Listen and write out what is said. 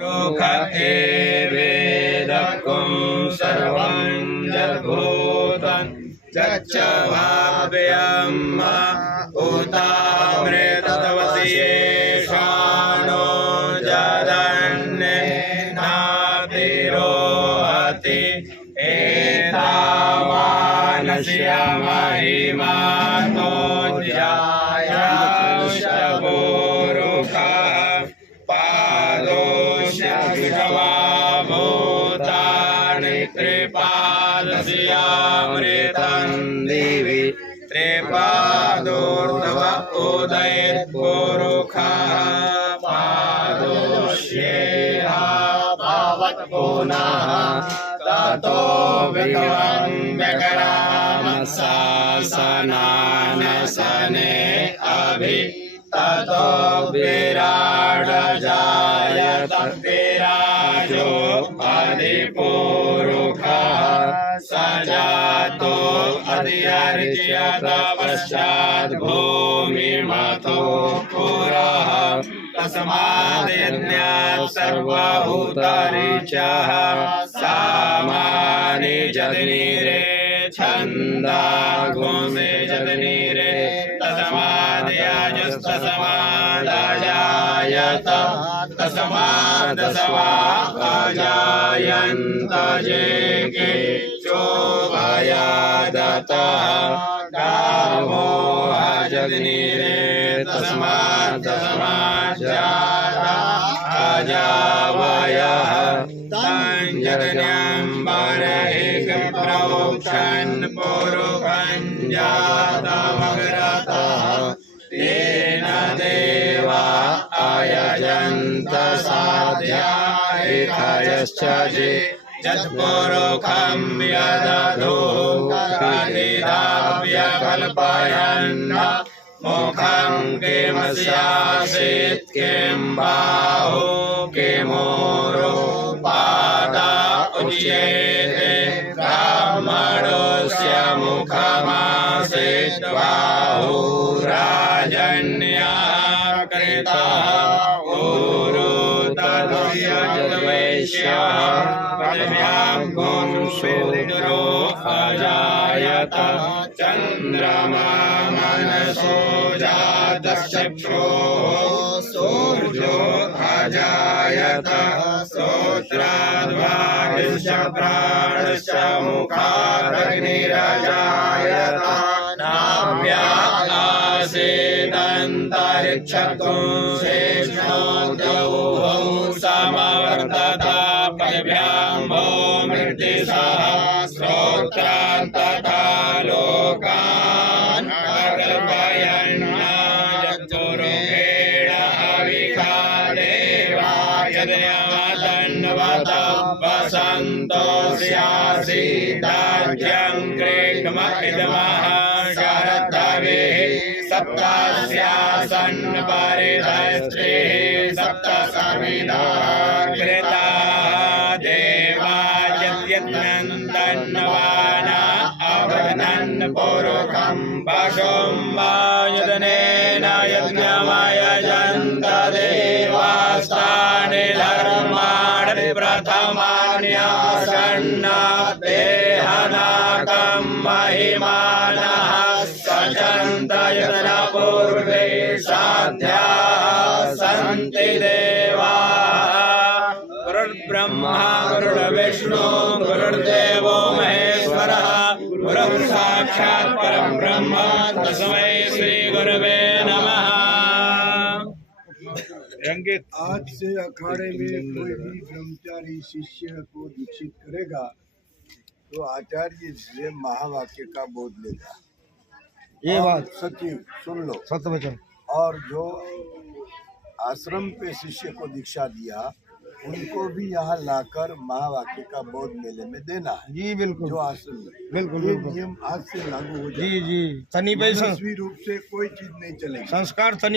लोक एवेदकुं सर्वं जगभूतं चच्च भाव्यम् उतामृतवसियेषानो जदन्नातिरोहति एतावानस्य महिमानो ज्यायाशगोरुखः पादोष्य भूतानि त्रिपादस्यामृतं दिवि त्रिपादोर्ध्व उदयत्पुरुषः पादोष्येहा भवत् पुनः ततो विक्रमशासनानसने अभि ततो विराड जायत विराजो अधिपुरुषः स जातो अधिर्ज्यत पश्चात् भूमिमथो पुरः तस्माद्यज्ञात् सर्वभूतरिचः सामानि जदनीरे छन्दागुंसे जदनीरे तस्मादजायत तस्मादसवा अजायन्त जेके शोभयादतः कामो जदनीरे अजावयः तञ्जगन्यं बर्हिः प्रोक्षन् पुरुषं जातमग्रतः तेन देवा अयजन्त साध्यायिकयश्च जे यत्पुरुषं यदधुः कल्पयन् मुखं किमस्यासीत् किं बाहु किमूरो पादा उच्यते ब्राह्मणस्य मुखमासीत् बाहुराजन्यः कृतः ऊरो तदस्य वैश्यः पद्भ्यां शूद्रो अजायत चन्द्रमा मनसो जातश्चक्षुः सूर्यो अजायत श्रोत्राद्वायुश्च प्राणश्च मुखादग्निरजायत नाभ्या आसीदन्तरिक्षं शेषोद्यौः समवर्तत पद्भ्यां भूमिर्दिशः श्रोत्रान् तथा लोकान् कल्पयन् यत्पुरुषेण हविषा देवा यज्ञमतन्वत वसन्तोऽस्यासीदाज्यं कृष्म इदमः शरदभिः सप्तास्यासन् परिधस्त्रिः सप्त समिधा कृता देवा यद्यत्नन्दन्वाना अवदन् पुरुषं पशुं वायुधनेन यज्ञमयजन्त देवास्तानि धर्माणि प्रथमान्यासन्न देहनाकं महिमानः सचन्त यज्ञपूर्वे साध्याः सन्ति देवाः गुरुर्ब्रह्मा गुरुर्विष्णु गुरुर्देवो महेश्वरः गुरुः साक्षात् परं ब्रह्म तस्मै श्री गुरवे नमः। आज से अखाड़े में कोई भी ब्रह्मचारी शिष्य को दीक्षित करेगा तो आचार्य से महावाक्य का बोध लेगा। ये बात सचिव सुन लो, सत्य वचन। और जो आश्रम पे शिष्य को दीक्षा दिया उनको भी यहाँ लाकर महावाक्य का बोध मेले में देना है। जी बिल्कुल, जो आश्रम में बिल्कुल ये बिल्कुल नियम आज से लागू हो जाए। जी जी, तनी मनस्वी रूप से कोई चीज नहीं चलेगी। संस्कार तनी